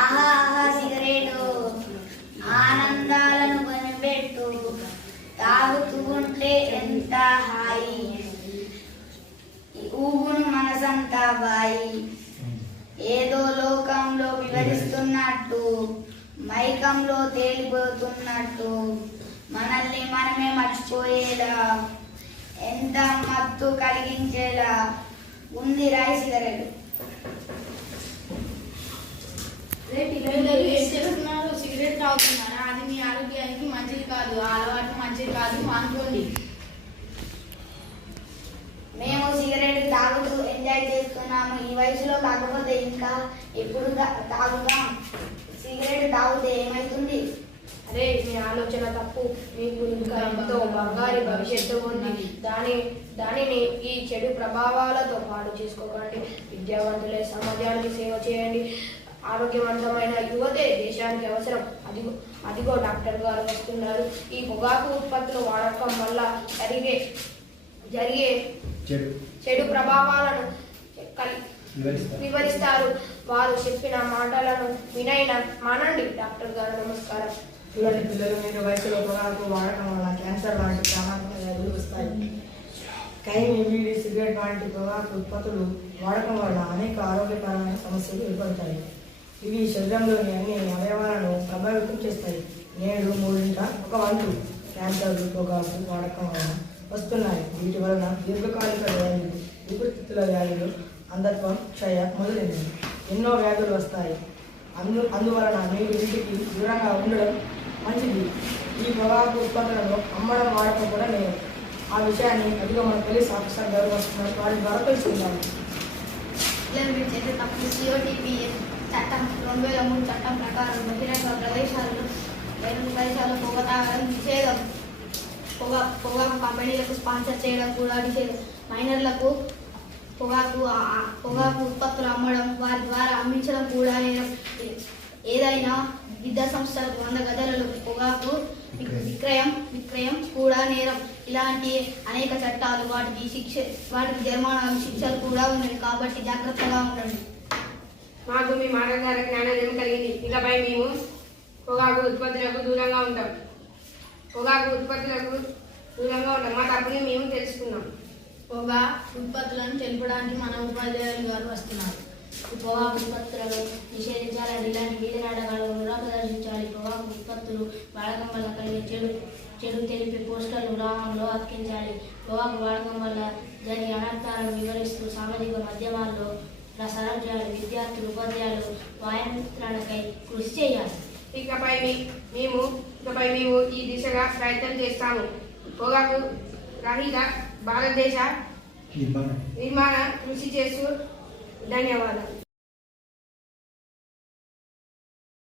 ఆహా ఆహా సిగరేటు ఆనందాలను కొనిపెట్టు, తాగుతూ ఉంటే ఎంత హాయి, ఊగును మనసంతా బాయి. ఏదో లోకంలో వివరిస్తున్నట్టు, మైకంలో తేలిపోతున్నట్టు, మనల్ని మనమే మర్చిపోయేలా, ఎంత మత్తు కలిగించేలా ఉంది రాయి సిగరెట్. పిల్లలు ఏం చేస్తున్నారు? సిగరెట్ తాగుతున్నారా? అది మీ ఆరోగ్యానికి మంచిది కాదు, ఆ అలవాటు మంచిది కాదు, మానుకోండి. మేము సిగరెట్ తాగుతూ ఎంజాయ్ చేస్తున్నాము ఈ వయసులో, కాకపోతే ఇంకా ఎప్పుడు తాగుతాం? సిగరెట్ తాగితే ఏమవుతుంది? అరే, మీ ఆలోచన తప్పు. మీకు ఇంకా ఎంతో బంగారు భవిష్యత్తు ఉంది. దానిని ఈ చెడు ప్రభావాలతో పాడు చేసుకోకండి. విద్యావంతులే సమాజానికి సేవ చేయండి. ఆరోగ్యవంతమైన యువతే దేశానికి అవసరం. అదిగో డాక్టర్ గారు వస్తున్నారు. ఈ పొగాకు ఉత్పత్తుల వాడకం వల్ల జరిగే చెడు ప్రభావాలను వివరిస్తారు. వారు చెప్పిన మాటలను వినైనా మానండి. డాక్టర్ గారు నమస్కారం. చూడండి పిల్లలు, మీరు వయసులో పొగాకు వాడకం వల్ల క్యాన్సర్ లాంటి ప్రాణాంతక వ్యాధులు వస్తాయి. కైన్, బీడీ, సిగరెట్ వంటి పొగాకు ఉత్పత్తులు వాడకం వల్ల అనేక ఆరోగ్యపరమైన సమస్యలు ఏర్పడతాయి. ఇవి శరీరంలోని అన్ని అవయవాలను ప్రభావితం చేస్తాయి. నేడు 3/1 క్యాన్సర్లు పొగాకు వాడకం వలన వస్తున్నాయి. వీటి వలన దీర్ఘకాలిక వ్యాధులు, ఊపిరితిత్తుల వ్యాధులు, అంధత్వం, క్షయ మొదలైనవి ఎన్నో వ్యాధులు వస్తాయి. అందువలన మీరు వీటికి దూరంగా ఉండడం మంచిది. ఈ పొగాకు ఉత్పత్తులను అమ్మడం, వాడకం కూడా లేదు. ఆ విషయాన్ని అదిగా మన పోలీస్ ఆఫీసర్ గారు వస్తున్నారు, వారి ద్వారా తెలుసుకుందాం. పిల్లలు చేసే తప్పు సిఓటిపి చట్టం 2003 చట్టం ప్రకారం బహిరంగ ప్రదేశాలు పొగ తాగడం నిషేధం. పొగాకు కంపెనీలకు స్పాన్సర్ చేయడం కూడా నిషేధం. మైనర్లకు పొగాకు ఉత్పత్తులు అమ్మడం, వారి ద్వారా అమ్మించడం కూడా నేరం. ఏదైనా విద్యా సంస్థలకు 100 గదులలో పొగాకు విక్రయం కూడా నేరం. ఇలాంటి అనేక చట్టాలు, వాటికి జరిమానాలు, శిక్షలు కూడా ఉన్నాయి. కాబట్టి జాగ్రత్తగా ఉండండి. మాకు మీ మాట ద్వారా జ్ఞానోదయం కలిగింది. ఇకపై మేము పొగాకు ఉత్పత్తులకు దూరంగా ఉంటాం. మా తప్పుని మేము తెలుసుకున్నాం. పొగా ఉత్పత్తులను తెలుపడానికి మన ఉపాధ్యాయులు గారు వస్తున్నారు. పొగాకు ఉత్పత్తులను నిషేధించాలని ఇలాంటి వీధి నాటకాలను కూడా ప్రదర్శించాలి. పొగాకు ఉత్పత్తులు వాడకం వల్ల కలిగే చెడు తెలిపే పోస్టర్లు గ్రామంలో అతికించాలి. పొగాకు వాడకం వల్ల జరిగే అనర్థాలను వివరిస్తూ సామాజిక మాధ్యమాల్లో ప్రసారం చేయాలి. విద్యార్థులు, ఉపాధ్యాయులు వాయు నియంత్రణకై కృషి చేయాలి. ఇకపై మేము ఈ దిశగా ప్రయత్నం చేస్తాము. పొగాకు రహిత భారతదేశ నిర్మాణ కృషి చేస్తూ ధన్యవాదాలు.